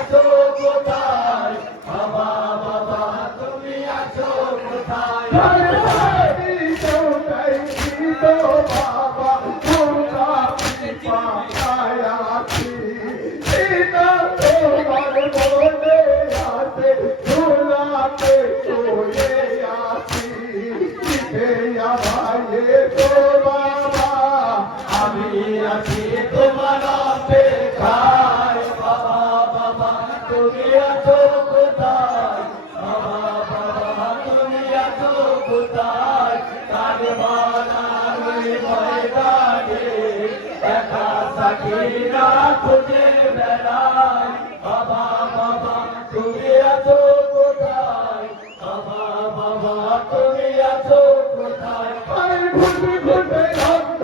আছো কোথায় বাবা বাবা তুমি আছো কোথায় বাবা তোমরা পায় আছি এটা তোমার মনে আছে ঝোলাতে চলে আসি আমায় তো বাবা আমি আছি তোমার অপেক্ষায় বাবা বাবা তুমি আছো কোথায় বাবা বাবা তুমি আছো কোথায় কারবালার ময়দানে একা সাকিনা খুঁজে বেড়ায় বাবা বাবা তুমি আছো কোথায় বাবা বাবা তুমি আছো কোথায় ঘুরতে ঘুরতে অন্ধ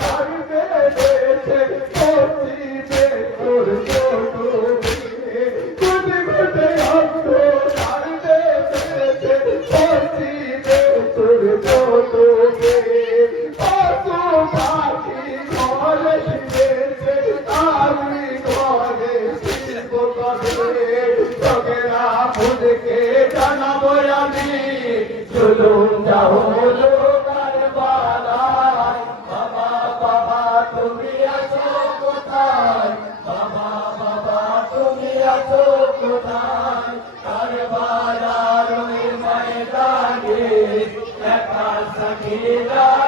পারবে দেশে পশ্চিমে তোর ঘুরতে ঘুরতে অন্ধ পারবে দেশে পশ্চিমে তোর ঘুরতে পাখি ঘরে ফিরেছে আমি ঘরে শিল্প করে তোকেরা ফুলকে জানাবো আমি চলুন যাও কারবালায় বাবা বাবা তুমি আছো কোথায় বাবা বাবা তুমি আছো কোথায় কারবালার ওই ময়দানে একা সাকিনা